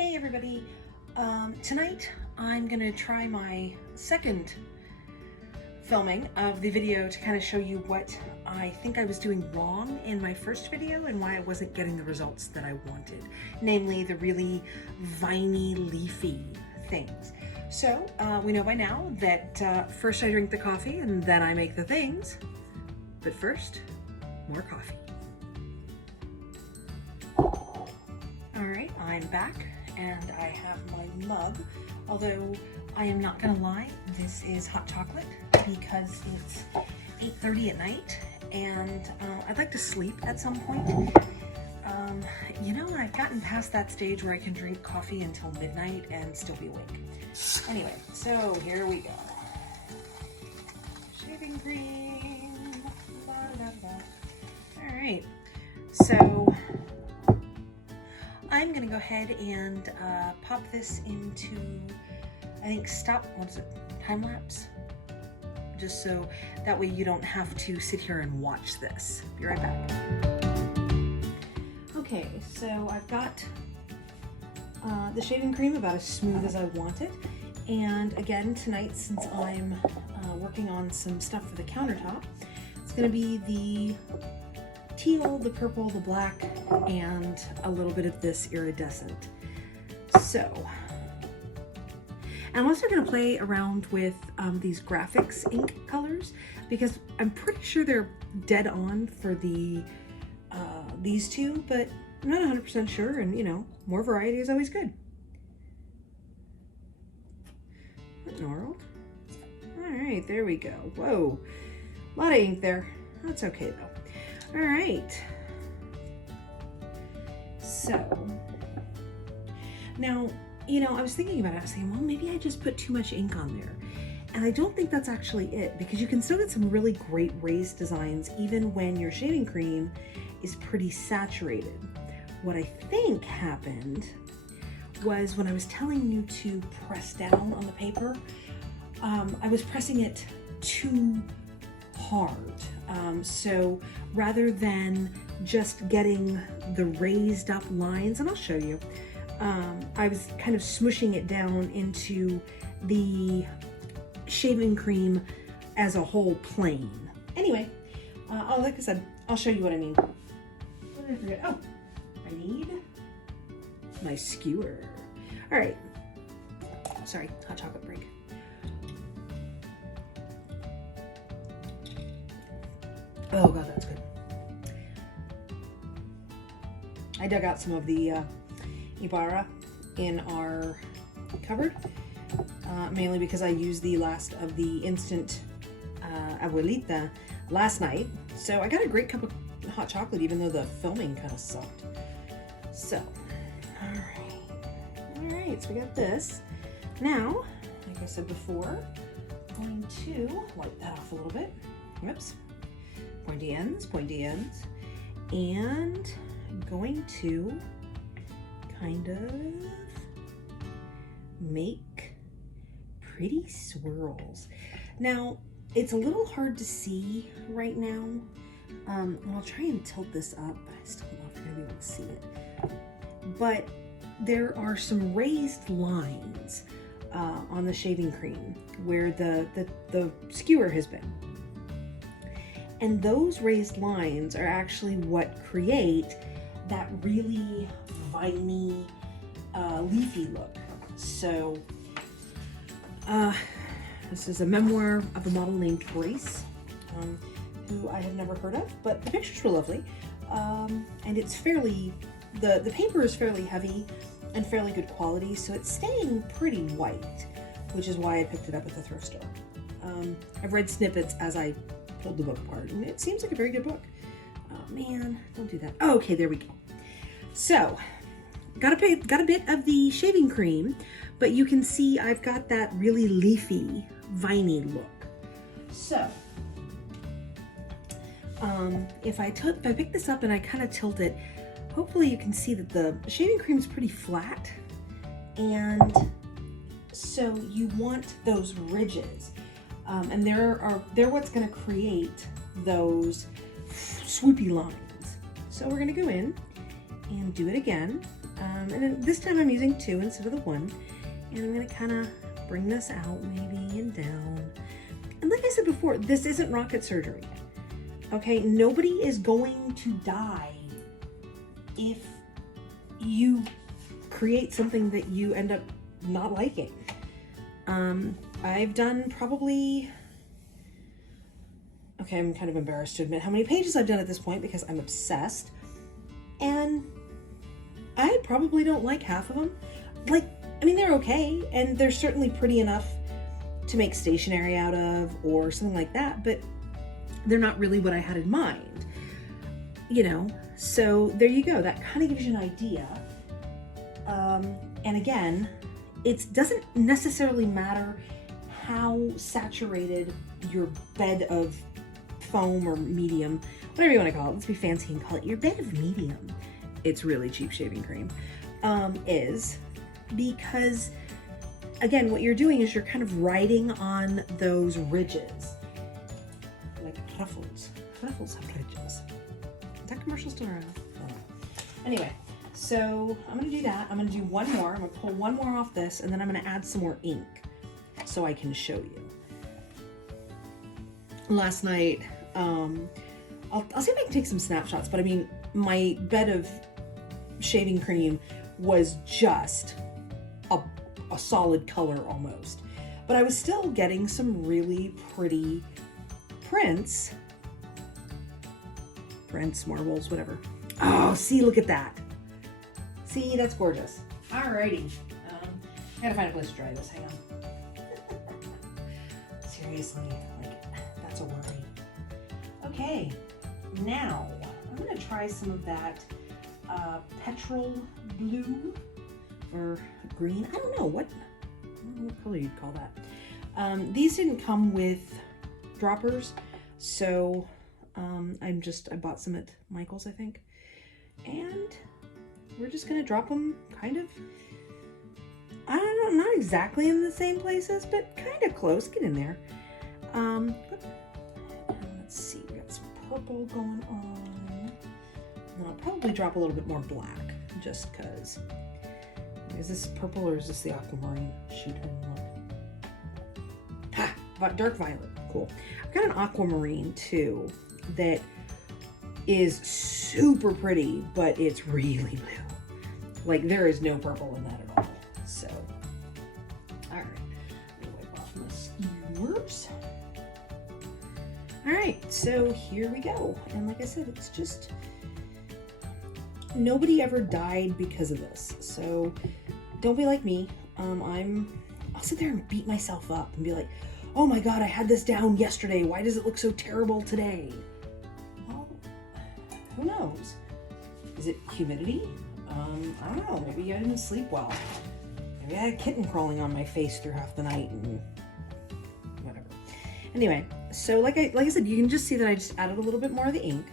Hey everybody, tonight I'm gonna try my second filming of the video to kind of show you what I think I was doing wrong in my first video and why I wasn't getting the results that I wanted, namely the really viney, leafy things. So we know by now that first I drink the coffee and then I make the things, but first, more coffee. All right, I'm back. And I have my mug, although I am not gonna lie, this is hot chocolate because it's 8:30 at night and I'd like to sleep at some point. You know, I've gotten past that stage where I can drink coffee until midnight and still be awake. Anyway, so here we go. Shaving cream, blah, blah, blah. All right, so I'm gonna go ahead and pop this into, I think, time lapse? Just so that way you don't have to sit here and watch this. Be right back. Okay, so I've got the shaving cream about as smooth as I want it. And again, tonight, since I'm working on some stuff for the countertop, it's gonna be the teal, the purple, the black, and a little bit of this iridescent. So, and I'm also going to play around with these graphics ink colors because I'm pretty sure they're dead on for the these two, but I'm not 100% sure, and you know, more variety is always good. What in the world? All right, there we go. Whoa, a lot of ink there. That's okay though. All right, so now, you know, I was thinking about it. I was saying, well, maybe I just put too much ink on there. And I don't think that's actually it, because you can still get some really great raised designs even when your shaving cream is pretty saturated. What I think happened was when I was telling you to press down on the paper, I was pressing it too hard. So rather than just getting the raised up lines, and I'll show you, I was kind of smushing it down into the shaving cream as a whole plane. Anyway, like I said, I'll show you what I mean. What did I forget? Oh, I need my skewer. All right, sorry, hot chocolate break. Oh God, that's good. I dug out some of the Ibarra in our cupboard, mainly because I used the last of the instant abuelita last night. So I got a great cup of hot chocolate, even though the filming kind of sucked. So, all right, so we got this. Now, like I said before, I'm going to wipe that off a little bit. Whoops. Pointy ends, and I'm going to kind of make pretty swirls. Now, it's a little hard to see right now. I'll try and tilt this up, but I still don't know if you're gonna be able to see it. But there are some raised lines on the shaving cream where the skewer has been. And those raised lines are actually what create that really viney, leafy look. So, this is a memoir of a model named Grace, who I have never heard of, but the pictures were lovely. And it's fairly, the paper is fairly heavy and fairly good quality, so it's staying pretty white, which is why I picked it up at the thrift store. I've read snippets as I pulled the book apart, and it seems like a very good book. Oh man, don't do that. Oh, okay, there we go. So, got a bit of the shaving cream, but you can see I've got that really leafy, viney look. So, if I pick this up and I kind of tilt it, hopefully you can see that the shaving cream is pretty flat, and so you want those ridges. And they're what's going to create those swoopy lines. So we're going to go in and do it again. And then this time I'm using 2 instead of the 1. And I'm going to kind of bring this out maybe and down. And like I said before, this isn't rocket surgery. Okay, nobody is going to die if you create something that you end up not liking. I've done probably, okay, I'm kind of embarrassed to admit how many pages I've done at this point because I'm obsessed. And I probably don't like half of them. Like, I mean, they're okay, and they're certainly pretty enough to make stationery out of or something like that, but they're not really what I had in mind, you know? So there you go. That kind of gives you an idea. And again, it doesn't necessarily matter how saturated your bed of foam or medium, whatever you want to call it, let's be fancy and call it your bed of medium. It's really cheap shaving cream, is because, again, what you're doing is you're kind of riding on those ridges, like truffles. Truffles have ridges. Is that commercial still around? Oh. Anyway, so I'm going to do that. I'm going to do one more. I'm going to pull one more off this, and then I'm going to add some more ink so I can show you. Last night, I'll see if I can take some snapshots, but I mean, my bed of shaving cream was just a solid color almost, but I was still getting some really pretty prints, marbles, whatever. Oh, see, look at that. See, that's gorgeous. Alrighty. I gotta find a place to dry this. Hang on. Seriously, like, that's a worry. Okay, now I'm gonna try some of that petrol blue or green. I don't know what color you'd call that. These didn't come with droppers, so I bought some at Michael's, I think, and we're just gonna drop them kind of, I don't know, not exactly in the same places, but kind of close. Get in there. Let's see, we got some purple going on, and then I'll probably drop a little bit more black, just because. Is this purple or is this the aquamarine? Shoot, I don't know. Ha! Dark violet. Cool. I've got an aquamarine too that is super pretty, but it's really blue. Like, there is no purple in that at all. So, alright. Let me wipe off my skewers. Alright, so here we go. And like I said, it's just, nobody ever died because of this. So don't be like me. I'll sit there and beat myself up and be like, oh my God, I had this down yesterday. Why does it look so terrible today? Well, who knows? Is it humidity? I don't know. Maybe I didn't sleep well. Maybe I had a kitten crawling on my face through half the night and whatever. Anyway, so like I said, you can just see that I just added a little bit more of the ink.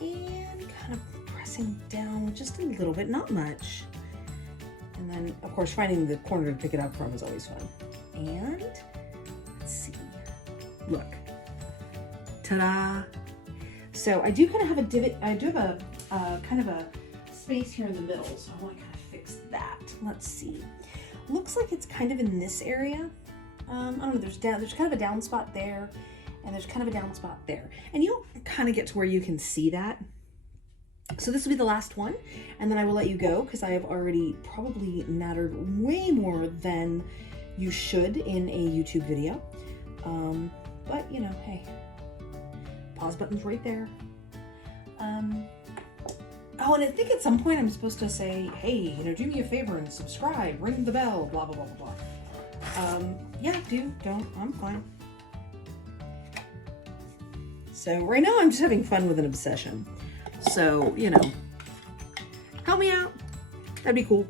And kind of pressing down just a little bit, not much. And then, of course, finding the corner to pick it up from is always fun. And let's see. Look. Ta-da! So I do kind of have a divot. I do have a kind of a space here in the middle, so I want to kind of fix that. Let's see. Looks like it's kind of in this area. I don't know. There's kind of a down spot there, and there's kind of a down spot there, and you'll kind of get to where you can see that. So this will be the last one, and then I will let you go because I have already probably mattered way more than you should in a YouTube video. But you know, hey, pause button's right there. Oh, and I think at some point I'm supposed to say, hey, you know, do me a favor and subscribe, ring the bell, blah, blah, blah, blah, blah. Yeah, do, don't, I'm fine. So right now I'm just having fun with an obsession. So, you know, help me out. That'd be cool.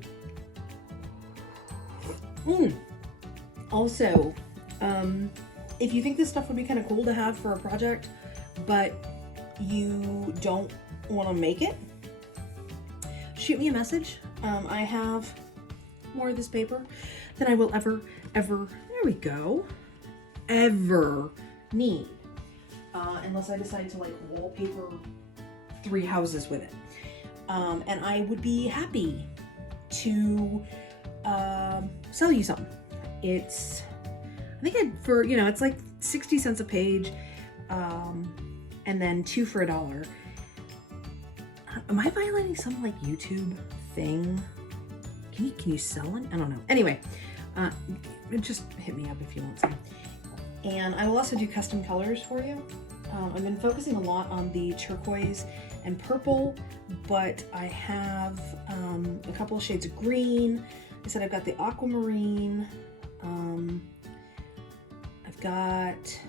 Also, if you think this stuff would be kind of cool to have for a project, but you don't want to make it, shoot me a message. I have more of this paper than I will ever, there we go, ever need. Unless I decide to like wallpaper 3 houses with it. and I would be happy to sell you some. It's, I think for, you know, it's like 60 cents a page, and then 2 for $1. Am I violating some like YouTube thing? Can you sell one? I don't know. Anyway, just hit me up if you want some. And I will also do custom colors for you. I've been focusing a lot on the turquoise and purple, but I have a couple of shades of green. I said I've got the aquamarine. I've got,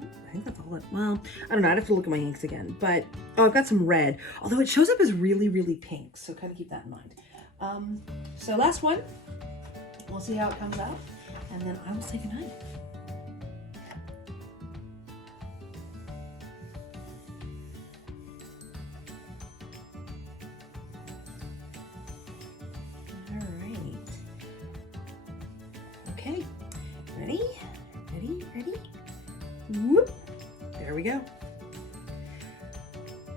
I think that's all it, well, I don't know, I'd have to look at my inks again, but, oh, I've got some red, although it shows up as really, really pink, so kind of keep that in mind. So last one, we'll see how it comes out, and then I will say goodnight. Okay, ready? Whoop, there we go.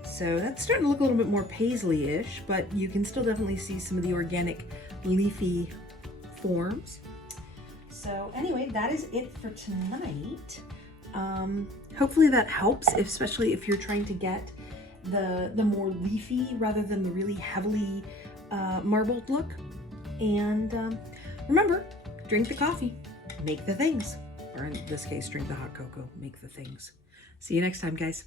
So that's starting to look a little bit more paisley-ish, but you can still definitely see some of the organic leafy forms. So anyway, that is it for tonight. Hopefully that helps, especially if you're trying to get the more leafy rather than the really heavily marbled look. And remember, drink the coffee, make the things. Or in this case, drink the hot cocoa, make the things. See you next time, guys.